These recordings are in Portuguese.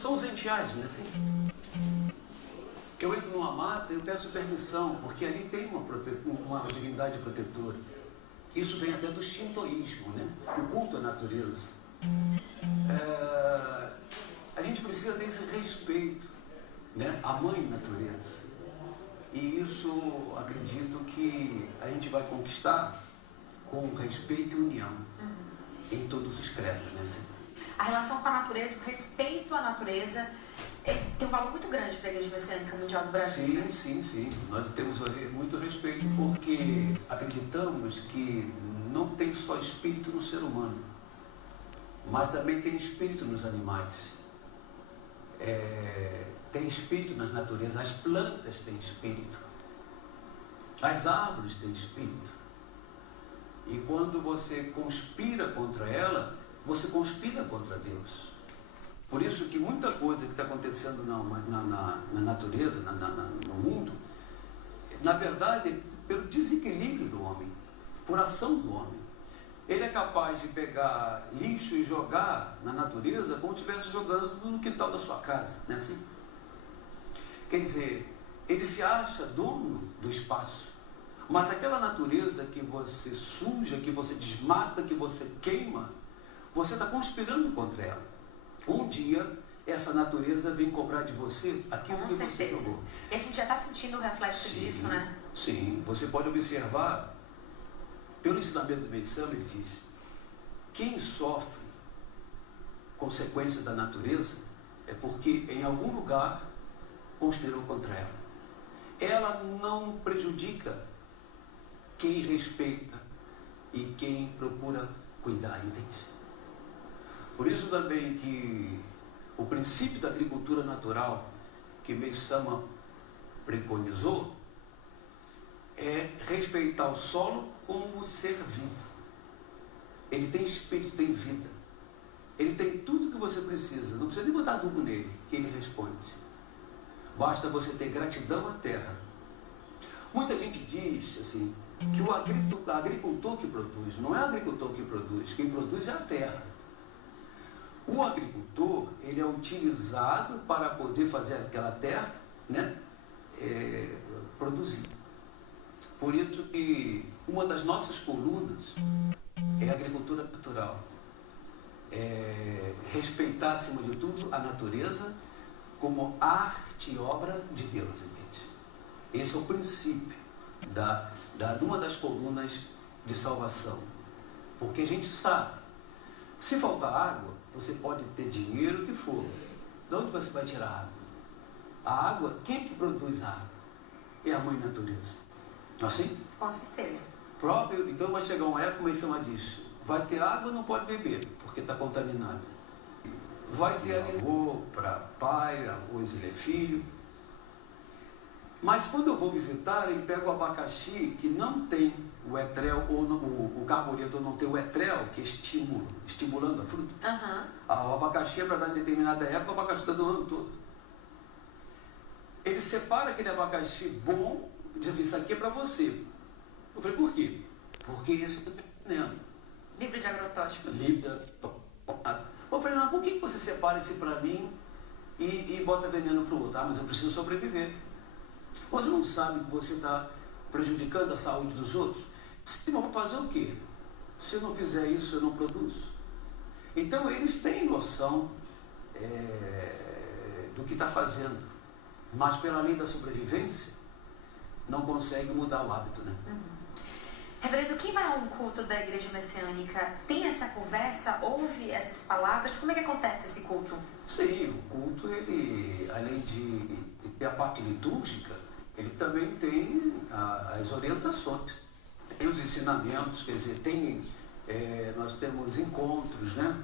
São os entiais, né? Assim, eu entro numa mata e eu peço permissão, porque ali tem uma divindade protetora. Isso vem até do shintoísmo, né? O culto à natureza. A gente precisa desse respeito, né? À mãe natureza. E isso, acredito que a gente vai conquistar com respeito e união em todos os credos, né? A relação com a natureza, o respeito à natureza, tem um valor muito grande para a Igreja Messiânica Mundial do Brasil. Sim. Nós temos muito respeito porque acreditamos que não tem só espírito no ser humano, mas também tem espírito nos animais. Tem espírito nas naturezas, as plantas têm espírito, as árvores têm espírito. E quando você conspira contra ela, você conspira contra Deus. Por isso que muita coisa que está acontecendo na natureza, no mundo, na verdade é pelo desequilíbrio do homem, por ação do homem. Ele é capaz de pegar lixo e jogar na natureza como se estivesse jogando no quintal da sua casa, não é assim? Quer dizer, ele se acha dono do espaço, mas aquela natureza que você suja, que você desmata, que você queima, você está conspirando contra ela. Um dia, essa natureza vem cobrar de você aquilo que você jogou. E a gente já está sentindo o reflexo disso, né? Sim, você pode observar, pelo ensinamento do Meisama, ele diz, quem sofre consequências da natureza é porque em algum lugar conspirou contra ela. Ela não prejudica quem respeita e quem procura cuidar, entende? Por isso também que o princípio da agricultura natural que Meisama preconizou é respeitar o solo como ser vivo. Ele tem espírito, tem vida. Ele tem tudo que você precisa. Não precisa nem botar adubo nele, que ele responde. Basta você ter gratidão à terra. Muita gente diz assim, que o agricultor que produz, não é o agricultor que produz, quem produz é a terra. O agricultor, ele é utilizado para poder fazer aquela terra, né, produzir. Por isso que uma das nossas colunas é a agricultura natural. Respeitar, acima de tudo, a natureza como arte e obra de Deus, entende? Esse é o princípio de uma das colunas de salvação. Porque a gente sabe, se faltar água, você pode ter dinheiro, o que for. De onde você vai tirar água? A água, quem é que produz a água? É a mãe natureza. Não é assim? Com certeza. Então vai chegar uma época, Meisama diz, vai ter água, não pode beber, porque está contaminado. Vai ter avô para pai, arroz ele é filho. Mas quando eu vou visitar, ele pega o abacaxi que não tem o etrel, ou o carbureto não tem o etrel, que é estimulando a fruta. O abacaxi é para dar em determinada época, o abacaxi está do ano todo. Ele separa aquele abacaxi bom, diz assim, isso aqui é para você. Eu falei, por quê? Porque esse está veneno. Livre de agrotóxicos. Livre de agrotóxicos. Eu falei, não, por que você separa esse para mim e bota veneno para o outro? Mas eu preciso sobreviver. Você não sabe que você está prejudicando a saúde dos outros? Se não, fazer o quê? Se eu não fizer isso, eu não produzo. Então, eles têm noção do que está fazendo, mas pela lei da sobrevivência, não consegue mudar o hábito, né? Reverendo, quem vai a um culto da Igreja Messiânica tem essa conversa, ouve essas palavras? Como é que acontece esse culto? Sim, o culto, ele, além de ter a parte litúrgica, ele também tem as orientações, tem os ensinamentos, quer dizer, nós temos encontros, né?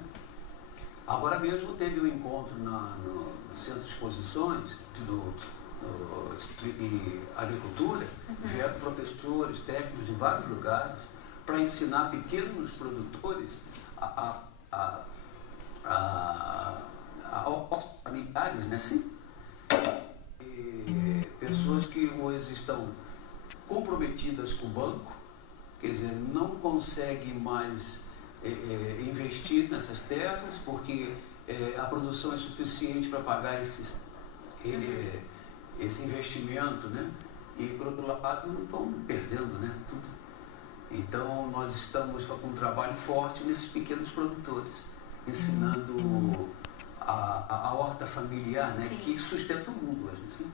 Agora mesmo teve um encontro no Centro de Exposições de Agricultura, vieram professores, técnicos de vários lugares, para ensinar pequenos produtores familiares, né? Assim? Pessoas que hoje estão comprometidas com o banco, quer dizer, não conseguem mais investir nessas terras porque a produção é suficiente para pagar esse investimento, né? E por outro lado estão perdendo, né? Tudo. Então nós estamos com um trabalho forte nesses pequenos produtores, ensinando a horta familiar, né? Que sustenta o mundo hoje, sim.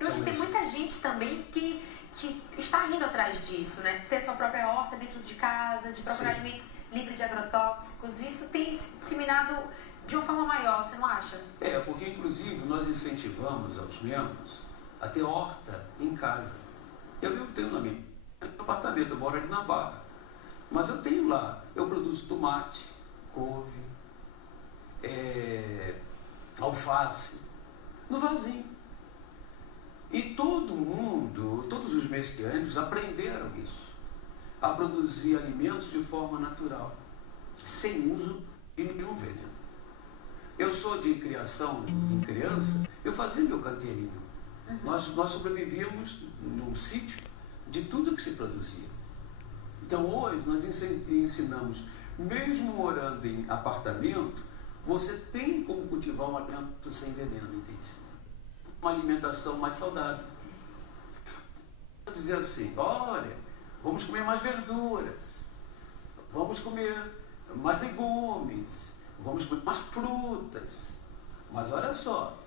Eu acho que tem muita gente também que está indo atrás disso, né? Ter sua própria horta dentro de casa, de procurar alimentos livres de agrotóxicos. Isso tem disseminado de uma forma maior, você não acha? Porque inclusive nós incentivamos aos membros a ter horta em casa. Eu mesmo tenho na minha apartamento, eu moro ali na Barra. Mas eu tenho lá, eu produzo tomate, couve, alface, no vasinho. E todo mundo, todos os messiânicos aprenderam isso, a produzir alimentos de forma natural, sem uso de nenhum veneno. Eu sou de criação em criança, eu fazia meu canteirinho. Nós sobrevivíamos num sítio de tudo que se produzia. Então hoje nós ensinamos, mesmo morando em apartamento, você tem como cultivar um alimento sem veneno, entende? Uma alimentação mais saudável. Eu dizer assim, olha, vamos comer mais verduras, vamos comer mais legumes, vamos comer mais frutas. Mas olha só,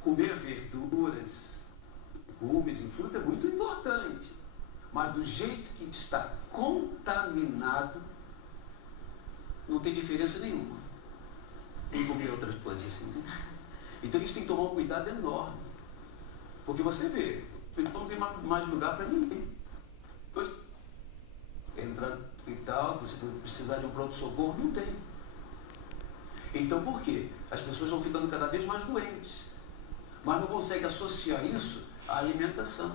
comer verduras, legumes e fruta é muito importante, mas do jeito que está contaminado, não tem diferença nenhuma em comer outras coisas assim, entende? Então isso tem que tomar um cuidado enorme. Porque você vê, não tem mais lugar para ninguém. Entrar no hospital, você precisar de um pronto-socorro, não tem. Então por quê? As pessoas vão ficando cada vez mais doentes. Mas não conseguem associar isso à alimentação.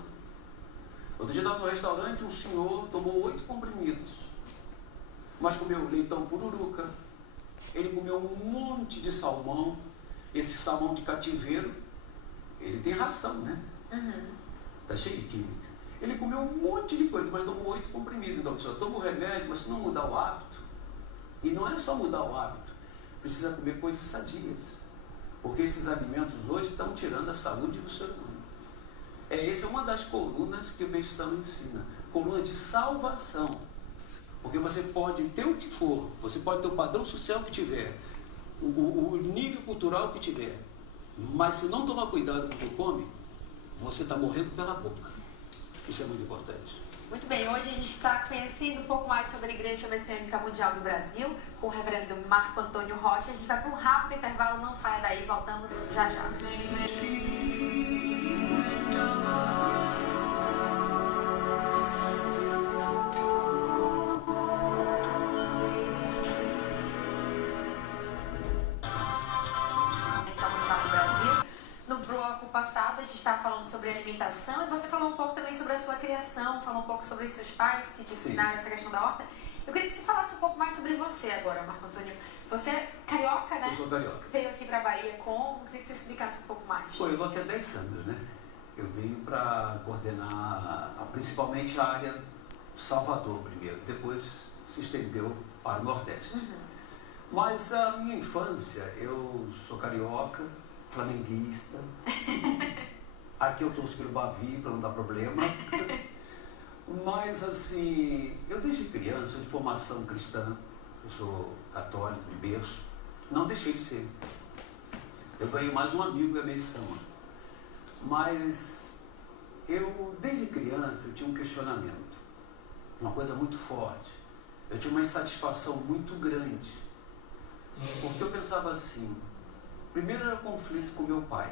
Outro dia estava no restaurante, um senhor tomou 8 comprimidos. Mas comeu leitão pururuca. Ele comeu um monte de salmão. Esse salmão de cativeiro, ele tem ração, né? Tá cheio de química. Ele comeu um monte de coisa, mas tomou 8 comprimidos. Então, só toma o remédio, mas se não mudar o hábito, e não é só mudar o hábito, precisa comer coisas sadias. Porque esses alimentos hoje estão tirando a saúde do ser humano. Essa é uma das colunas que o Bessão ensina. Coluna de salvação. Porque você pode ter o que for, você pode ter o padrão social que tiver, o nível cultural que tiver, mas se não tomar cuidado com o que come, você está morrendo pela boca. Isso é muito importante. Muito bem, hoje a gente está conhecendo um pouco mais sobre a Igreja Messiânica Mundial do Brasil, com o reverendo Marco Antônio Rocha. A gente vai para um rápido intervalo, não saia daí, voltamos já já. Passado a gente estava falando sobre alimentação e você falou um pouco também sobre a sua criação, falou um pouco sobre os seus pais que te ensinaram essa questão da horta. Eu queria que você falasse um pouco mais sobre você agora, Marco Antônio. Você é carioca, né? Eu sou carioca. Veio aqui para a Bahia como? Eu queria que você explicasse um pouco mais. Eu vou aqui há 10 anos, né? Eu vim para coordenar principalmente a área Salvador primeiro, depois se estendeu para o Nordeste. Mas a minha infância, eu sou carioca, flamenguista. Aqui eu torço pelo Bavi para não dar problema. Mas assim, eu desde criança, de formação cristã, eu sou católico de berço, não deixei de ser. Eu ganhei mais um amigo da missão. Mas eu, desde criança, eu tinha um questionamento, uma coisa muito forte. Eu tinha uma insatisfação muito grande. Porque eu pensava assim, primeiro era conflito com meu pai.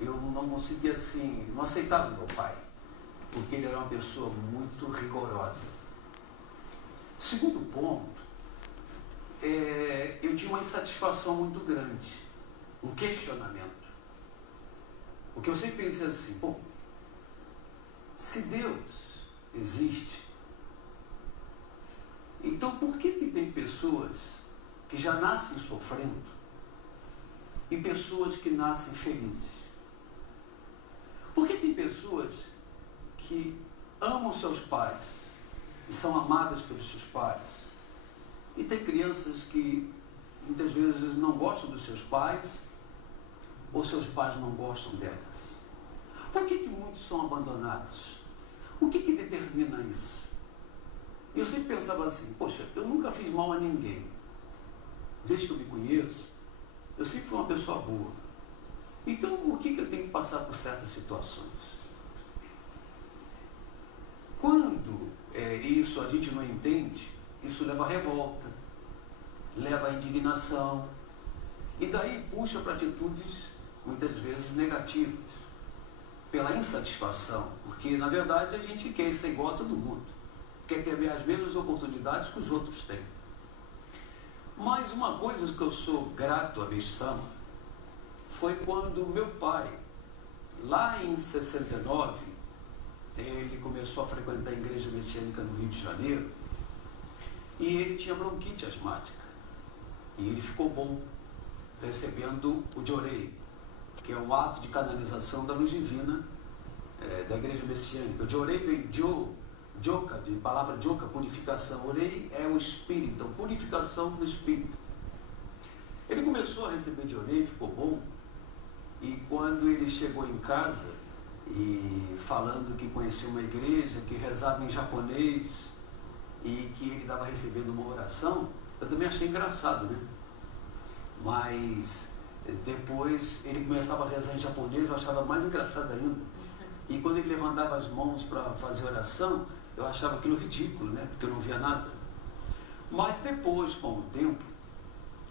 Eu não conseguia assim, não aceitava meu pai, porque ele era uma pessoa muito rigorosa. Segundo ponto, eu tinha uma insatisfação muito grande, um questionamento. Porque eu sempre pensei assim, bom, se Deus existe, então por que tem pessoas que já nascem sofrendo e pessoas que nascem felizes? Por que tem pessoas que amam seus pais e são amadas pelos seus pais? E tem crianças que muitas vezes não gostam dos seus pais, ou seus pais não gostam delas. Por que muitos são abandonados? O que determina isso? Eu sempre pensava assim, poxa, eu nunca fiz mal a ninguém. Desde que eu me conheço, eu sempre fui uma pessoa boa. Então, por que eu tenho que passar por certas situações? Quando isso a gente não entende, isso leva a revolta, leva a indignação, e daí puxa para atitudes, muitas vezes, negativas, pela insatisfação, porque, na verdade, a gente quer ser igual a todo mundo, quer ter as mesmas oportunidades que os outros têm. Mas uma coisa que eu sou grato a Beisama foi quando meu pai, lá em 69, ele começou a frequentar a igreja messiânica no Rio de Janeiro, e ele tinha bronquite asmática, e ele ficou bom, recebendo o Jorei, que é o ato de canalização da luz divina da igreja messiânica. O Jorei vem de Joka, de palavra Joka, purificação. Orei é o espírito, então purificação do espírito. Ele começou a receber Jorei, ficou bom, e quando ele chegou em casa, e falando que conhecia uma igreja, que rezava em japonês, e que ele estava recebendo uma oração, eu também achei engraçado, né? Mas depois ele começava a rezar em japonês, eu achava mais engraçado ainda. E quando ele levantava as mãos para fazer oração, eu achava aquilo ridículo, né? Porque eu não via nada. Mas depois, com o tempo,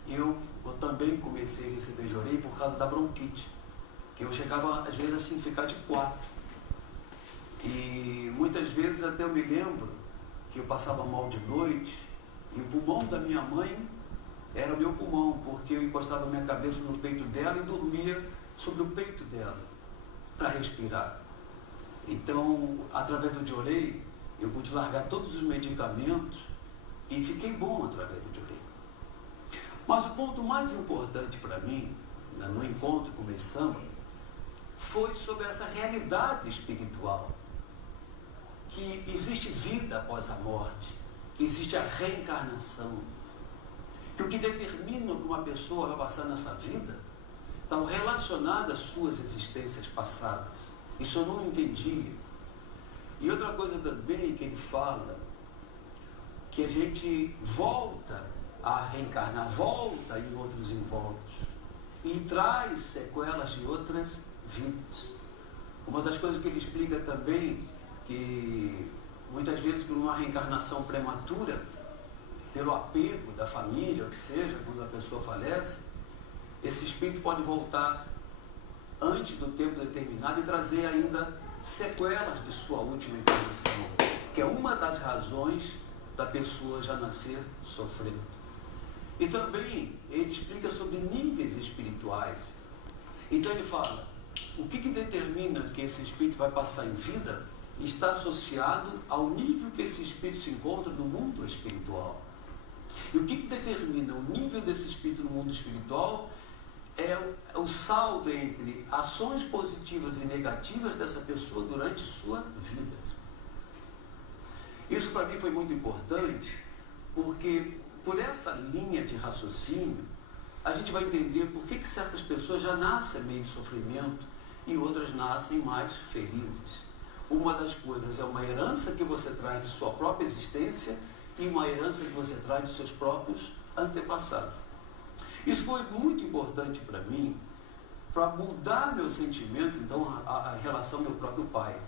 eu também comecei a receber Jorei por causa da bronquite, que eu chegava às vezes assim, ficar de 4. E muitas vezes até eu me lembro que eu passava mal de noite, e o pulmão da minha mãe era meu pulmão, porque eu encostava minha cabeça no peito dela e dormia sobre o peito dela, para respirar. Então, através do Jorei, eu pude largar todos os medicamentos e fiquei bom através do Jorei. Mas o ponto mais importante para mim, no encontro com o Beisama, foi sobre essa realidade espiritual, que existe vida após a morte, que existe a reencarnação, que o que determina o que uma pessoa vai passar nessa vida estão relacionadas às suas existências passadas. Isso eu não entendia. E outra coisa também que ele fala, que a gente volta a reencarnar, volta em outros envoltos, e traz sequelas de outras vidas. Uma das coisas que ele explica também, que muitas vezes por uma reencarnação prematura, pelo apego da família, o que seja, quando a pessoa falece, esse espírito pode voltar antes do tempo determinado e trazer ainda sequelas de sua última encarnação, que é uma das razões da pessoa já nascer sofrendo. E também ele explica sobre níveis espirituais. Então ele fala, o que determina que esse espírito vai passar em vida está associado ao nível que esse espírito se encontra no mundo espiritual. E o que determina o nível desse espírito no mundo espiritual é o saldo entre ações positivas e negativas dessa pessoa durante sua vida. Isso para mim foi muito importante, porque por essa linha de raciocínio, a gente vai entender por que certas pessoas já nascem meio em sofrimento e outras nascem mais felizes. Uma das coisas é uma herança que você traz de sua própria existência e uma herança que você traz de seus próprios antepassados. Isso foi muito importante para mim, para mudar meu sentimento, então, a relação ao meu próprio pai.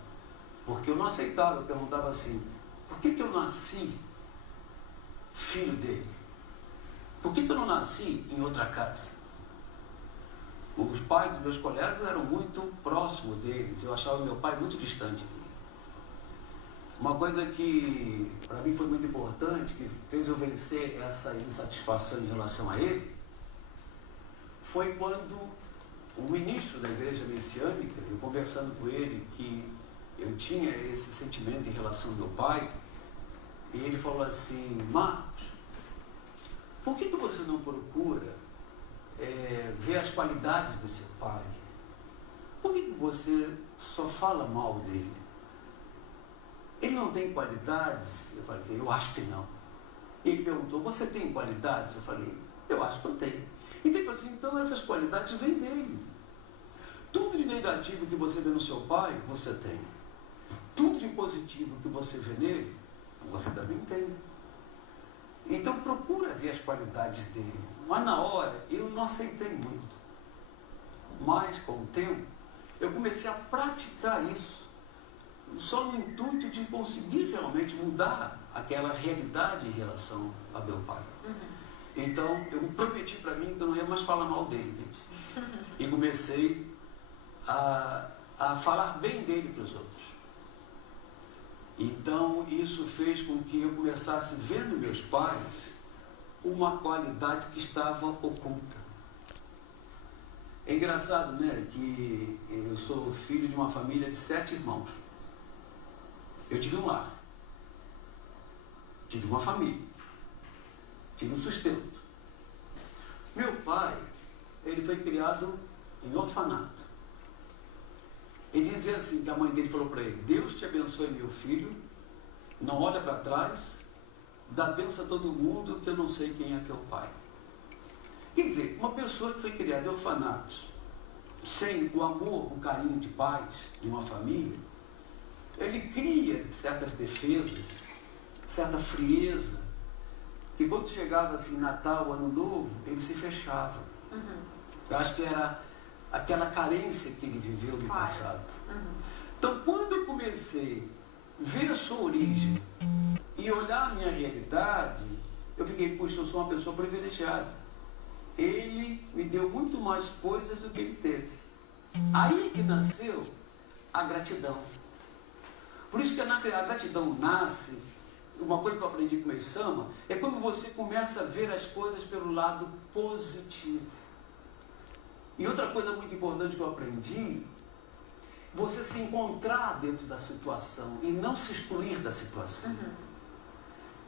Porque eu não aceitava, eu perguntava assim, por que eu nasci filho dele? Por que eu não nasci em outra casa? Os pais dos meus colegas eram muito próximos deles, eu achava meu pai muito distante de mim. Uma coisa que para mim foi muito importante, que fez eu vencer essa insatisfação em relação a ele, foi quando o ministro da igreja messiânica, eu conversando com ele, que eu tinha esse sentimento em relação ao meu pai, e ele falou assim, Marcos, por que você não procura ver as qualidades do seu pai? Por que você só fala mal dele? Ele não tem qualidades? Eu falei assim, eu acho que não. Ele perguntou, você tem qualidades? Eu falei, Eu acho que eu tenho. Então ele falou assim, então essas qualidades vêm dele. Tudo de negativo que você vê no seu pai, você tem. Tudo de positivo que você vê nele, você também tem. Então procura ver as qualidades dele. Mas na hora eu não aceitei muito. Mas com o tempo eu comecei a praticar isso. Só no intuito de conseguir realmente mudar aquela realidade em relação a meu pai. Então eu prometi para mim que eu não ia mais falar mal dele, gente. E comecei a falar bem dele para os outros. Então isso fez com que eu começasse vendo meus pais uma qualidade que estava oculta. É engraçado, né, que eu sou filho de uma família de 7 irmãos. Eu tive um lar, tive uma família, tive um sustento. Meu pai, ele foi criado em orfanato. Ele dizia assim, que a mãe dele falou para ele, Deus te abençoe, meu filho, não olha para trás, dá bênção a todo mundo, que eu não sei quem é teu pai. Quer dizer, uma pessoa que foi criada em orfanato, sem o amor, o carinho de pais, de uma família, ele cria certas defesas, certa frieza, que quando chegava assim Natal, Ano Novo, ele se fechava. Eu acho que era aquela carência que ele viveu no passado. Então, quando eu comecei a ver a sua origem e olhar a minha realidade, eu fiquei, puxa, eu sou uma pessoa privilegiada. Ele me deu muito mais coisas do que ele teve. Aí que nasceu a gratidão. Por isso que a gratidão nasce, uma coisa que eu aprendi com o Meisama, é quando você começa a ver as coisas pelo lado positivo. E outra coisa muito importante que eu aprendi, você se encontrar dentro da situação e não se excluir da situação.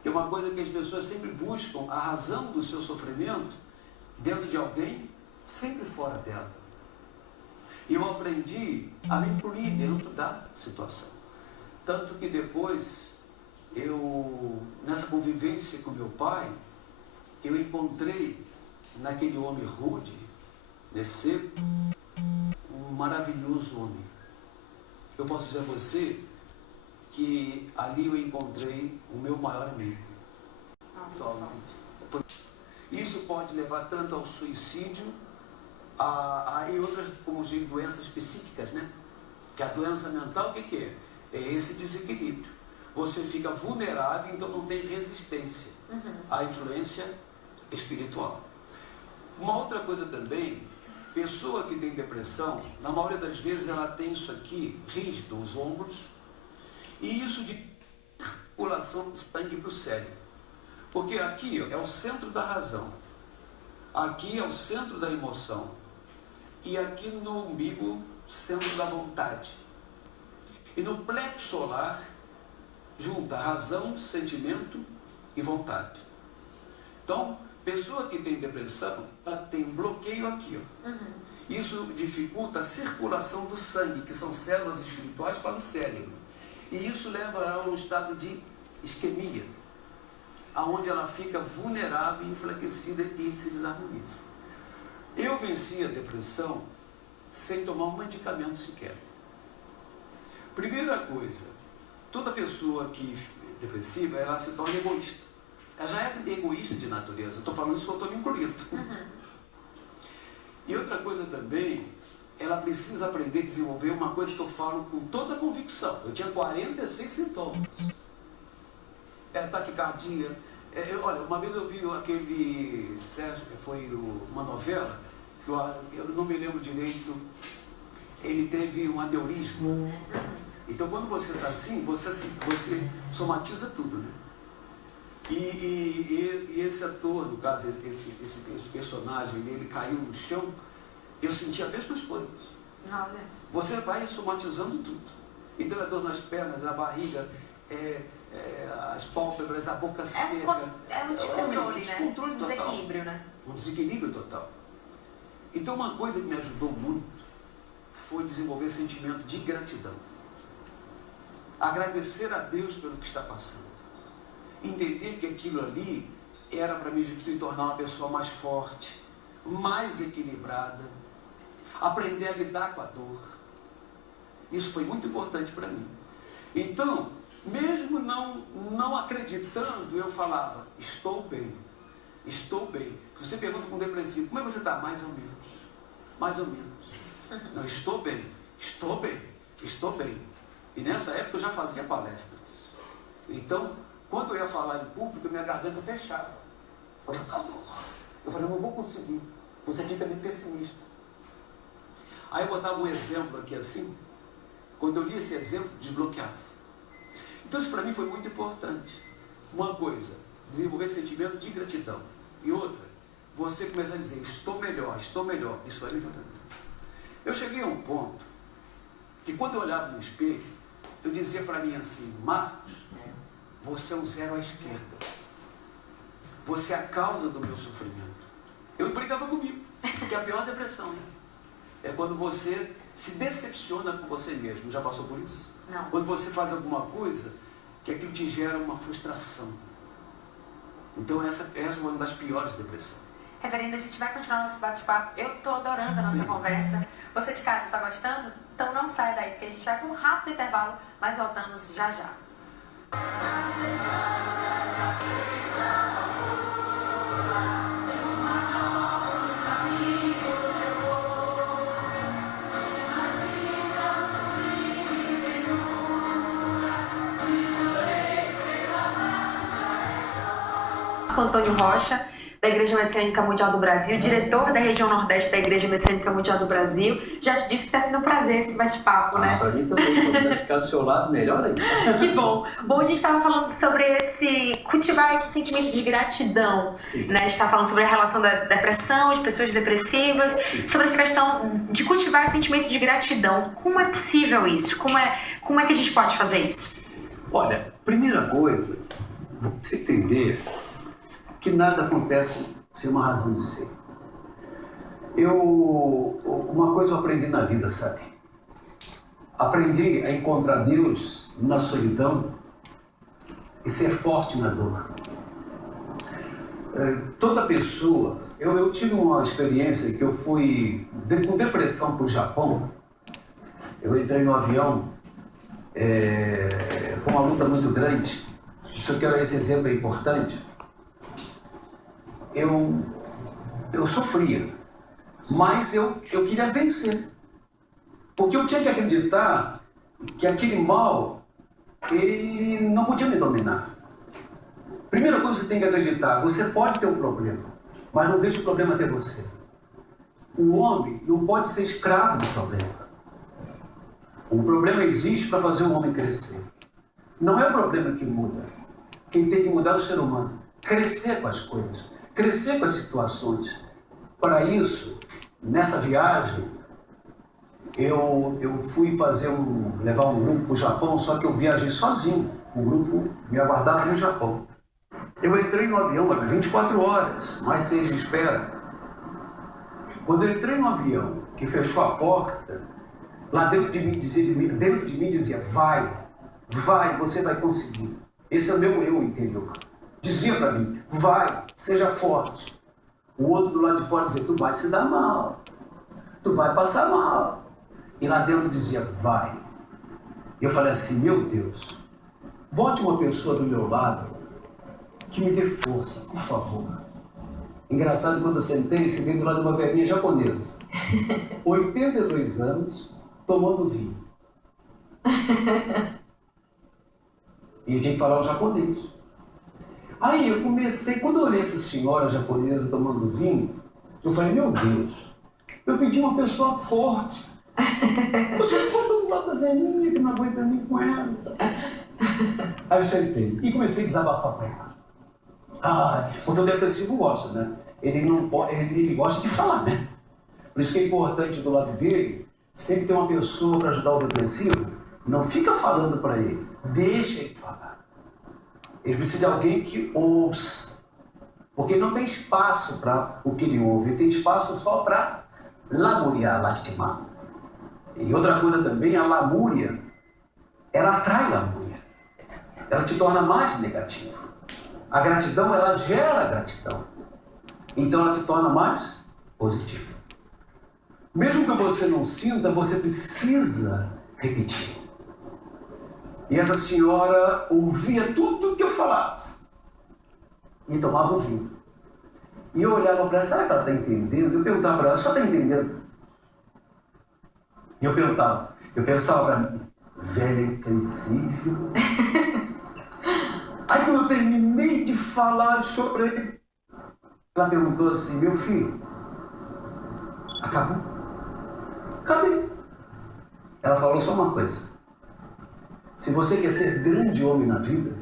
É uma coisa que as pessoas sempre buscam a razão do seu sofrimento dentro de alguém, sempre fora dela. E eu aprendi a me incluir dentro da situação. Tanto que depois, nessa convivência com meu pai, eu encontrei naquele homem rude, seco, um maravilhoso homem. Eu posso dizer a você que ali eu encontrei o meu maior amigo. Isso pode levar tanto ao suicídio, e outras, como digo, doenças psíquicas, né? Que a doença mental, o que é? É esse desequilíbrio. Você fica vulnerável, então não tem resistência à influência espiritual. Uma outra coisa também, pessoa que tem depressão, na maioria das vezes ela tem isso aqui, rígido, os ombros, e isso de circulação de sangue para o cérebro. Porque aqui é o centro da razão, aqui é o centro da emoção, e aqui no umbigo, centro da vontade. E no plexo solar, junta razão, sentimento e vontade. Então, pessoa que tem depressão, ela tem um bloqueio aqui. Isso dificulta a circulação do sangue, que são células espirituais, para o cérebro. E isso leva ela a um estado de isquemia, aonde ela fica vulnerável, enfraquecida e se desarmoniza. Eu venci a depressão sem tomar um medicamento sequer. Primeira coisa, toda pessoa que é depressiva, ela se torna egoísta. Ela já é egoísta de natureza. Eu estou falando isso que eu estou me incluindo. E outra coisa também, ela precisa aprender a desenvolver uma coisa que eu falo com toda convicção. Eu tinha 46 sintomas. Taquicardia. Olha, uma vez eu vi aquele, foi uma novela, que eu não me lembro direito, ele teve um aneurisma. Então quando você está assim, você somatiza tudo, né? E esse ator, no caso, esse personagem, ele caiu no chão, eu senti as mesmas coisas. Você vai somatizando tudo. Então é dor nas pernas, na barriga, as pálpebras, a boca seca. É um descontrole, né? Descontrole total. Desequilíbrio, né? Um desequilíbrio total. Então uma coisa que me ajudou muito foi desenvolver sentimento de gratidão. Agradecer a Deus pelo que está passando. Entender que aquilo ali era para me tornar uma pessoa mais forte, mais equilibrada, aprender a lidar com a dor. Isso foi muito importante para mim. Então, mesmo não acreditando, eu falava, estou bem, estou bem. Você pergunta com um depressivo, como é que você está? Mais ou menos. Mais ou menos. Não, estou bem, estou bem, estou bem. E nessa época eu já fazia palestras. Então, quando eu ia falar em público, minha garganta fechava. Eu falei, não vou conseguir. Você fica meio pessimista. Aí eu botava um exemplo aqui assim. Quando eu li esse exemplo, desbloqueava. Então isso para mim foi muito importante. Uma coisa, desenvolver sentimento de gratidão. E outra, você começar a dizer, estou melhor, isso vai melhorando. Eu cheguei a um ponto que quando eu olhava no espelho, eu dizia para mim assim, Marcos, você é um zero à esquerda. Você é a causa do meu sofrimento. Eu brigava comigo, porque é a pior depressão, né? É quando você se decepciona com você mesmo. Já passou por isso? Não. Quando você faz alguma coisa que aquilo te gera uma frustração. Então essa é uma das piores depressões. Reverenda, a gente vai continuar nosso bate-papo. Eu estou adorando a nossa conversa. Você de casa está gostando? Então não saia daí, porque a gente vai para um rápido intervalo, mas voltamos já já. Antônio Rocha, da Igreja Messiânica Mundial do Brasil, diretor da região Nordeste da Igreja Messiânica Mundial do Brasil. Já te disse que está sendo um prazer esse bate-papo, né? Para mim também, quando ficar do seu lado, melhor ainda. Que bom. Bom, a gente estava falando sobre cultivar esse sentimento de gratidão. Sim. Né? A gente estava falando sobre a relação da depressão, de pessoas depressivas, sobre essa questão de cultivar esse sentimento de gratidão. Como é possível isso? Como é que a gente pode fazer isso? Olha, primeira coisa, você entender que nada acontece sem uma razão de ser. Uma coisa eu aprendi na vida, sabe? Aprendi a encontrar Deus na solidão e ser forte na dor. Toda pessoa... Eu tive uma experiência que eu fui com depressão para o Japão. Eu entrei no avião. Foi uma luta muito grande. Isso eu quero, esse exemplo é importante. Eu sofria, mas eu queria vencer, porque eu tinha que acreditar que aquele mal, ele não podia me dominar. Primeira coisa que você tem que acreditar, você pode ter um problema, mas não deixe o problema ter você. O homem não pode ser escravo do problema. O problema existe para fazer o homem crescer. Não é o problema que muda. Quem tem que mudar é o ser humano. Crescer com as coisas. Crescer com as situações. Para isso, nessa viagem, eu fui levar um grupo para o Japão, só que eu viajei sozinho. O grupo me aguardava no Japão. Eu entrei no avião, era 24 horas, mais 6 de espera. Quando eu entrei no avião, que fechou a porta, lá dentro de mim dizia, vai, você vai conseguir. Esse é o meu eu interior. Dizia para mim, vai, seja forte. O outro do lado de fora dizia, tu vai se dar mal, tu vai passar mal. E lá dentro dizia, vai. E eu falei assim, meu Deus, bote uma pessoa do meu lado que me dê força, por favor. Engraçado, quando eu sentei do lado de uma velhinha japonesa. 82 anos, tomando vinho. E eu tinha que falar o japonês. Aí eu comecei, quando eu olhei essa senhora japonesa tomando vinho, eu falei, meu Deus, eu pedi uma pessoa forte. Você foi do lado da velhinha que não aguenta nem com ela. Aí eu sentei e comecei a desabafar para ela. Porque o depressivo gosta, né? Ele gosta de falar, né? Por isso que é importante do lado dele, sempre ter uma pessoa para ajudar o depressivo, não fica falando para ele, deixa ele falar. Ele precisa de alguém que ouça. Porque não tem espaço para o que ele ouve, ele tem espaço só para lamuriar, lastimar. E outra coisa também, a lamúria, ela atrai lamúria. Ela te torna mais negativo. A gratidão, ela gera gratidão. Então ela se torna mais positiva. Mesmo que você não sinta, você precisa repetir. E essa senhora ouvia tudo que eu falava. E tomava o vinho. E eu olhava para ela, será que ela está entendendo? Eu perguntava para ela, só está entendendo? E eu pensava para mim, velha insensível. Aí quando eu terminei de falar, eu chorei. Ela perguntou assim, meu filho, acabou? Acabei. Ela falou só uma coisa. Se você quer ser grande homem na vida,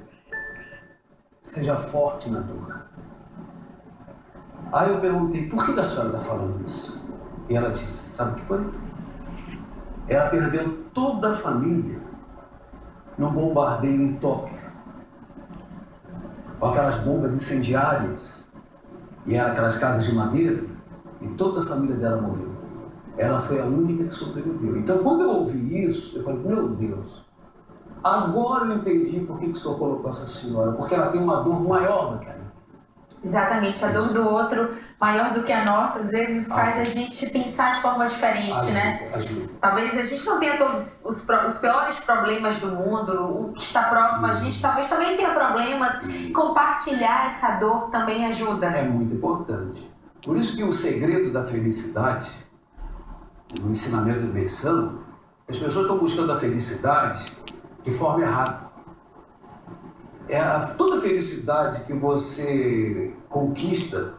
seja forte na dor. Aí eu perguntei, por que a senhora está falando isso? E ela disse, sabe o que foi? Ela perdeu toda a família no bombardeio em Tóquio. Com aquelas bombas incendiárias. E eram aquelas casas de madeira. E toda a família dela morreu. Ela foi a única que sobreviveu. Então quando eu ouvi isso, eu falei, meu Deus. Agora eu entendi por que o Senhor colocou essa senhora. Porque ela tem uma dor maior do que a minha. Exatamente, a dor do outro maior do que a nossa, às vezes faz a gente pensar de forma diferente, né? Talvez a gente não tenha todos os piores problemas do mundo, o que está próximo a gente talvez também tenha problemas. Compartilhar essa dor também ajuda. É muito importante. Por isso que o segredo da felicidade, no ensinamento do Bessano, as pessoas estão buscando a felicidade de forma errada. Toda felicidade que você conquista,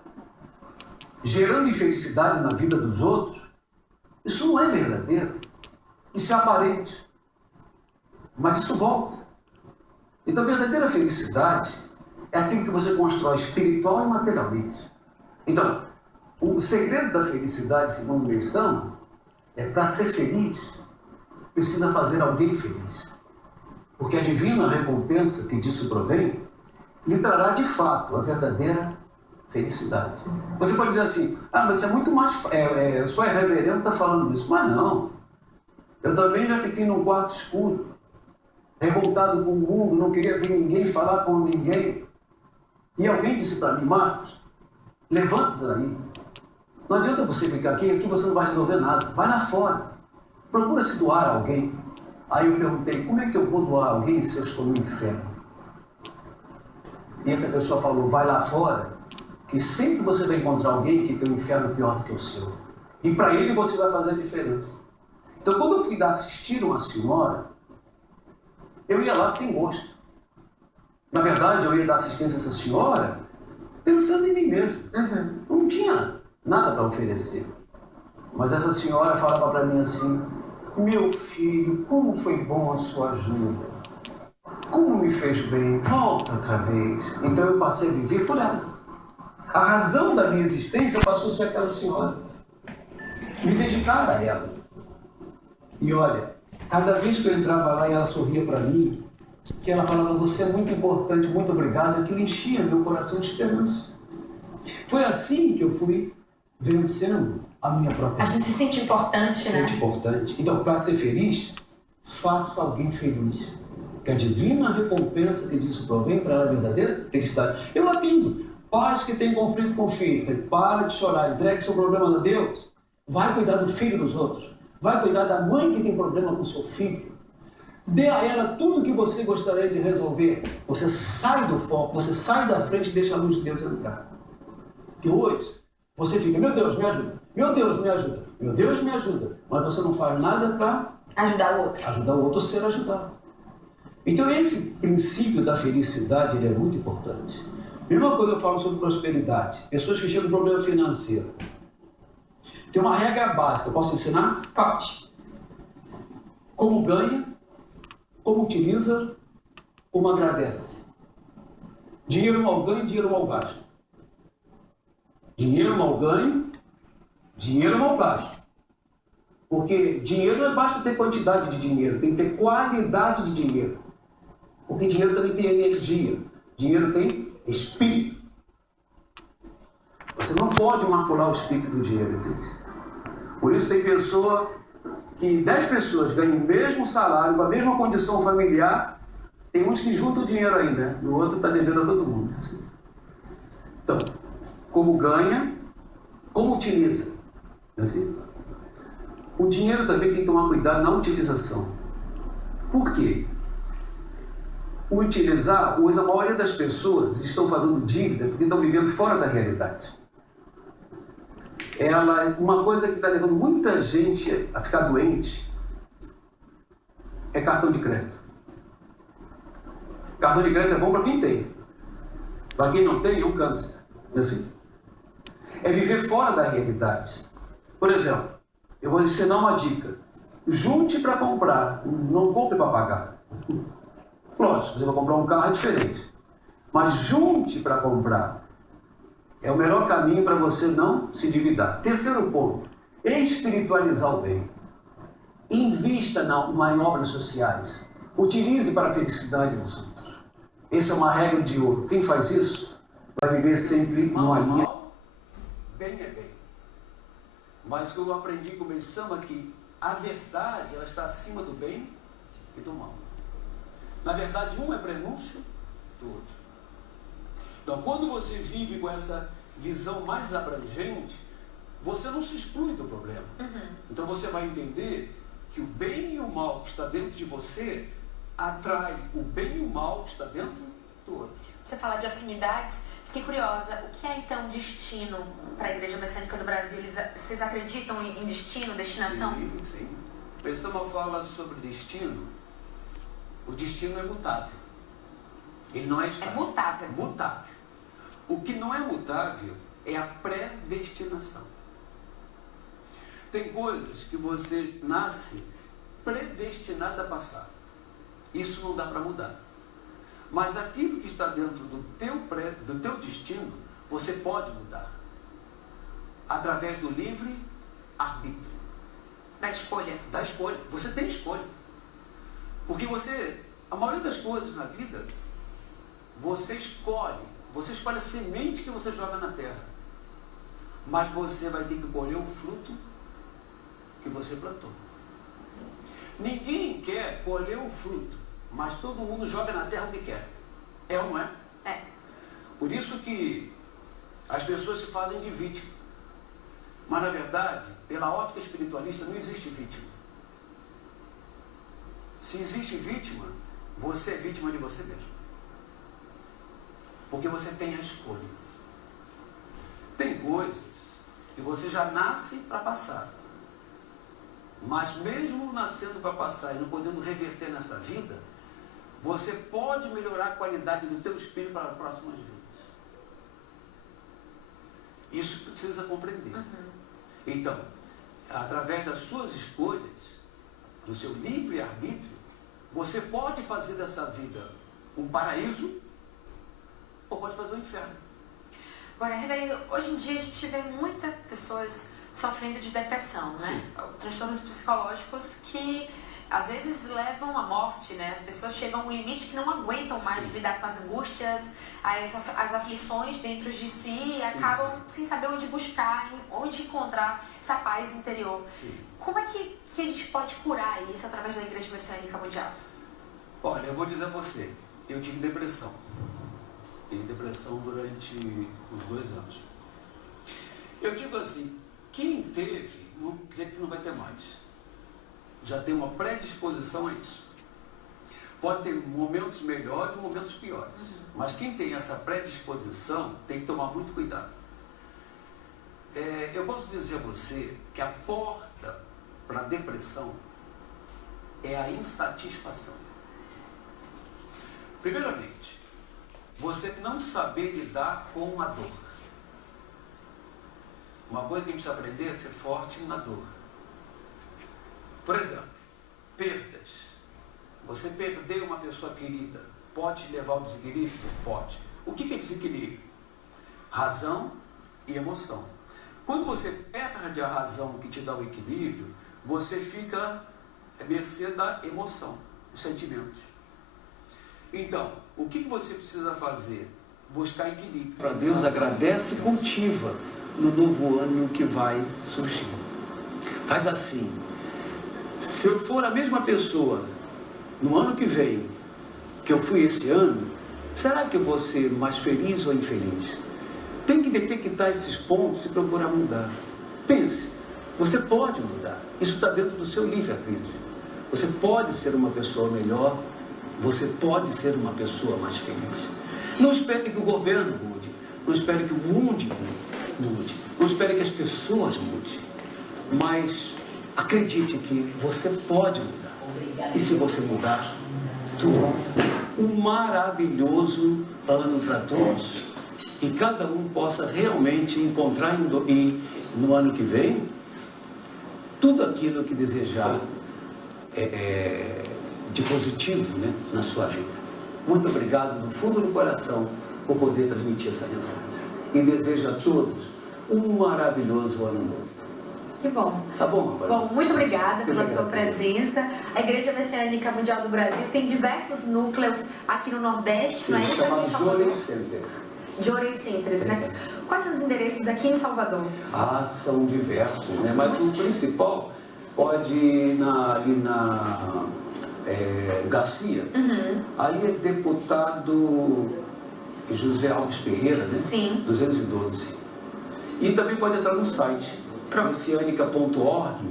gerando infelicidade na vida dos outros, isso não é verdadeiro. Isso é aparente. Mas isso volta. Então a verdadeira felicidade é aquilo que você constrói espiritual e materialmente. Então, o segredo da felicidade, segundo Bessano, é para ser feliz, precisa fazer alguém feliz. Porque a divina recompensa que disso provém, lhe trará de fato a verdadeira felicidade. Você pode dizer assim, mas você é muito mais, só é reverendo está falando isso. Mas não. Eu também já fiquei num quarto escuro, revoltado com o mundo, não queria ver ninguém, falar com ninguém. E alguém disse para mim, Marcos, levanta-se daí. Não adianta você ficar aqui você não vai resolver nada. Vai lá fora. Procura se doar a alguém. Aí eu perguntei, como é que eu vou doar a alguém se eu estou no inferno? E essa pessoa falou, vai lá fora, que sempre você vai encontrar alguém que tem um inferno pior do que o seu. E para ele você vai fazer a diferença. Então quando eu fui assistir uma senhora, eu ia lá sem gosto. Na verdade, eu ia dar assistência a essa senhora pensando em mim mesmo. Não tinha nada para oferecer. Mas essa senhora falava para mim assim, meu filho, como foi bom a sua ajuda. Como me fez bem. Volta outra vez. Então eu passei a viver por ela. A razão da minha existência passou a ser aquela senhora. Me dedicar a ela. E olha, cada vez que eu entrava lá e ela sorria para mim, que ela falava, você é muito importante, muito obrigado, aquilo enchia meu coração de esperança. Foi assim que eu fui vencendo a minha própria vida. A gente se sente importante, né? Se sente importante. Então, para ser feliz, faça alguém feliz. Que a divina recompensa que disso provém para ela a verdadeira felicidade. Eu atendo pais que têm conflito com o filho. Para de chorar, entregue seu problema a Deus. Vai cuidar do filho dos outros. Vai cuidar da mãe que tem problema com o seu filho. Dê a ela tudo que você gostaria de resolver. Você sai do foco, você sai da frente e deixa a luz de Deus entrar. Que hoje você fica, meu Deus, me ajuda. Meu Deus, me ajuda. Meu Deus, me ajuda. Mas você não faz nada para ajudar o outro. Ajudar o outro a ser ajudado. Então esse princípio da felicidade ele é muito importante. Mesma coisa eu falo sobre prosperidade. Pessoas que chegam com problema financeiro. Tem uma regra básica. Posso ensinar? Pode. Como ganha, como utiliza, como agradece. Dinheiro mal ganho, dinheiro mal gasto. Dinheiro mal ganho, dinheiro mal gasto. Porque dinheiro não basta ter quantidade de dinheiro, tem que ter qualidade de dinheiro. Porque dinheiro também tem energia. Dinheiro tem espírito. Você não pode macular o espírito do dinheiro, gente. Por isso tem pessoa que 10 pessoas ganham o mesmo salário, com a mesma condição familiar, Tem uns que juntam o dinheiro ainda, né? O outro está devendo a todo mundo. Assim. Então, como ganha, como utiliza. Assim. O dinheiro também tem que tomar cuidado na utilização. Por quê? Utilizar, hoje a maioria das pessoas estão fazendo dívida porque estão vivendo fora da realidade. Uma coisa que está levando muita gente a ficar doente é cartão de crédito. Cartão de crédito é bom para quem tem. Para quem não tem, é um câncer. Assim. É viver fora da realidade. Por exemplo, eu vou ensinar uma dica. Junte para comprar, não compre para pagar. Lógico, você vai comprar um carro é diferente. Mas junte para comprar. É o melhor caminho para você não se endividar. Terceiro ponto, espiritualizar o bem. Invista em obras sociais. Utilize para a felicidade dos outros. Essa é uma regra de ouro. Quem faz isso vai viver sempre numa linha. Bem é bem. Mas o que eu aprendi com o meu samba é que a verdade ela está acima do bem e do mal. Na verdade, um é prenúncio do outro. Então, quando você vive com essa visão mais abrangente, você não se exclui do problema. Então, você vai entender que o bem e o mal que está dentro de você atrai o bem e o mal que está dentro do outro. Você fala de afinidades, fiquei curiosa, o que é então destino para a Igreja Messiânica do Brasil? Vocês acreditam em destino, destinação? Sim, sim. O Pessoal fala sobre destino. O destino é mutável. Ele não é estável. É mutável. Mutável. O que não é mutável é a predestinação. Tem coisas que você nasce predestinado a passar. Isso não dá para mudar. Mas aquilo que está dentro do teu destino, você pode mudar. Através do livre arbítrio. Da escolha. Da escolha. Você tem escolha. Porque a maioria das coisas na vida, você escolhe a semente que você joga na terra. Mas você vai ter que colher o fruto que você plantou. Ninguém quer colher o fruto, mas todo mundo joga na terra o que quer. É ou não é? É. Por isso que as pessoas se fazem de vítima. Mas na verdade, pela ótica espiritualista, não existe vítima. Se existe vítima, você é vítima de você mesmo. Porque você tem a escolha. Tem coisas que você já nasce para passar. Mas mesmo nascendo para passar e não podendo reverter nessa vida, você pode melhorar a qualidade do teu espírito para as próximas vidas. Isso precisa compreender. Então, através das suas escolhas, do seu livre-arbítrio, você pode fazer dessa vida um paraíso ou pode fazer um inferno. Agora, reverendo, hoje em dia a gente vê muitas pessoas sofrendo de depressão, né? Sim. Transtornos psicológicos que às vezes levam à morte, né? As pessoas chegam a um limite que não aguentam mais Sim. lidar com as angústias, as aflições dentro de si e acabam sem saber onde buscar, onde encontrar essa paz interior. Sim. Como é que a gente pode curar isso através da Igreja Messiânica Mundial? Olha, eu vou dizer a você, eu tive depressão. Tive depressão durante uns 2 anos. Eu digo assim, quem teve, não quer dizer que não vai ter mais. Já tem uma predisposição a isso. Pode ter momentos melhores e momentos piores. Mas quem tem essa predisposição tem que tomar muito cuidado. Eu posso dizer a você que a porta para a depressão é a insatisfação. Primeiramente, você não saber lidar com a dor. Uma coisa que a gente precisa aprender é ser forte na dor. Por exemplo, perdas. Você perder uma pessoa querida pode te levar ao desequilíbrio? Pode. O que é desequilíbrio? Razão e emoção. Quando você perde a razão que te dá o equilíbrio, você fica à mercê da emoção, dos sentimentos. Então, o que você precisa fazer? Buscar equilíbrio. Para Deus agradece e cultiva no novo ânimo que vai surgir. Faz assim. Se eu for a mesma pessoa no ano que vem, que que eu fui esse ano, será que eu vou ser mais feliz ou infeliz? Tem que detectar esses pontos e procurar mudar. Pense, você pode mudar. Isso está dentro do seu livre-arbítrio. Você pode ser uma pessoa melhor, você pode ser uma pessoa mais feliz. Não espere que o governo mude, não espere que o mundo mude, não espere que as pessoas mudem, mas acredite que você pode mudar. E se você mudar, tudo muda. Um maravilhoso ano para todos. E cada um possa realmente encontrar no ano que vem tudo aquilo que desejar de positivo, né, na sua vida. Muito obrigado do fundo do coração por poder transmitir essa mensagem. E desejo a todos um maravilhoso ano novo. Que bom. Tá bom, rapaz? Bom, muito obrigada pela sua presença. A Igreja Messiânica Mundial do Brasil tem diversos núcleos aqui no Nordeste, Sim, não é isso? chamado Journey Center. Journey Centers, né? Quais são os endereços aqui em Salvador? São diversos, né? Mas o principal pode ir ali na Garcia. Ali é deputado José Alves Ferreira, né? Sim. 212. E também pode entrar no site messianica.org,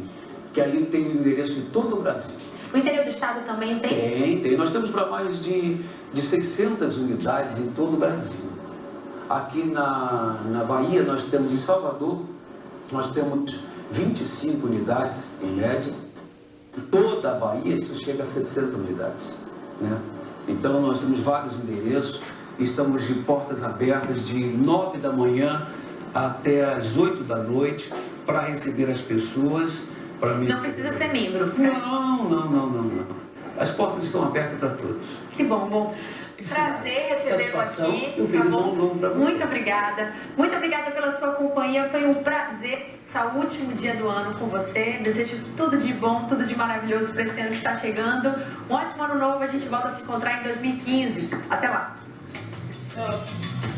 que ali tem o endereço de todo o Brasil. No interior do estado também tem? Tem. Nós temos para mais de 600 unidades em todo o Brasil. Aqui na Bahia, nós temos em Salvador, nós temos 25 unidades em média. Toda a Bahia, isso chega a 60 unidades, né? Então, nós temos vários endereços. Estamos de portas abertas de 9 da manhã até as 8 da noite para receber as pessoas. Não precisa ser membro. Não. As portas estão abertas para todos. Que bom. Prazer recebê-lo aqui. Eu fiz um novo para você. Muito obrigada. Muito obrigada pela sua companhia. Foi um prazer passar o último dia do ano com você. Desejo tudo de bom, tudo de maravilhoso para esse ano que está chegando. Um ótimo ano novo. A gente volta a se encontrar em 2015. Até lá. Tchau.